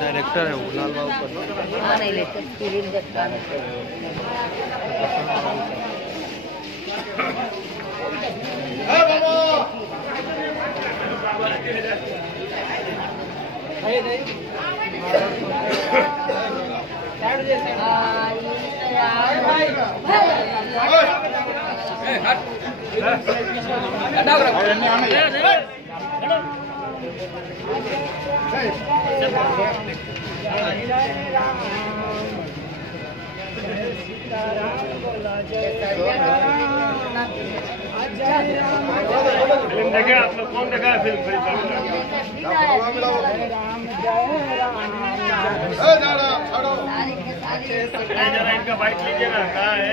Director है वो लाल बाबू पर। हाँ नहीं लेते फिल्म देखता नहीं। फिल्म देखे आप लोग? कौन देखा है फिल्म? इनका बाइट लीजिए ना, कहाँ है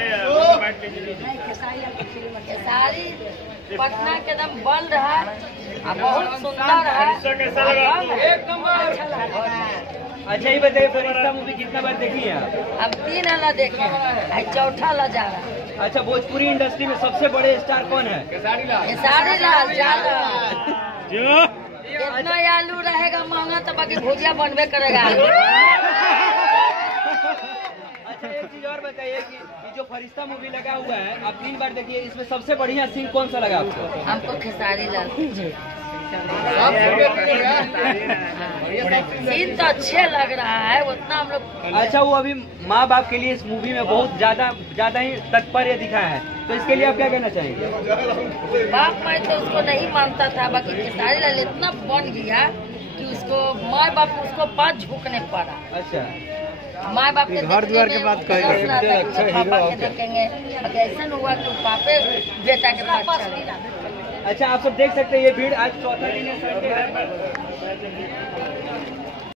बाइट लीजिए। सारी पटना के एकदम बन रहा है, बहुत सुंदर है। कैसा लगा? एक नंबर। अच्छा ही बताइए, फरिश्ता मूवी कितना बार देखी है आप? हम 3 वाला देखे, चौथा ला जा रहा है। अच्छा, भोजपुरी इंडस्ट्री में सबसे बड़े स्टार कौन है? खेसारी लाल ज्यादा। इतना आलू रहेगा महंगा तो बाकी भुजिया बनबे करेगा। अच्छा, एक चीज और बताइए कि ये जो फरिश्ता मूवी लगा हुआ है, आप 3 बार देखिए, इसमें सबसे बढ़िया सीन कौन सा लगा आपको? हमको खेसारी लाल सीन तो अच्छे लग रहा है, उतना हम लोग। अच्छा, वो अभी माँ बाप के लिए इस मूवी में बहुत ज्यादा ही तत्पर्य दिखा है, तो इसके लिए आप क्या कहना चाहेंगे? बाप मैं तो उसको नहीं मानता था, बाकी खेसारी लाल इतना बन गया कि उसको माँ बाप उसको पास झुकने पड़ा। अच्छा, माँ बाप के घर द्वार के बात करेंगे। पापा के देखेंगे, ऐसा हुआ कि पापे बेटा के पास चला। अच्छा, आप सब देख सकते हैं ये भीड़ आज चौथा दिन है, संडे है।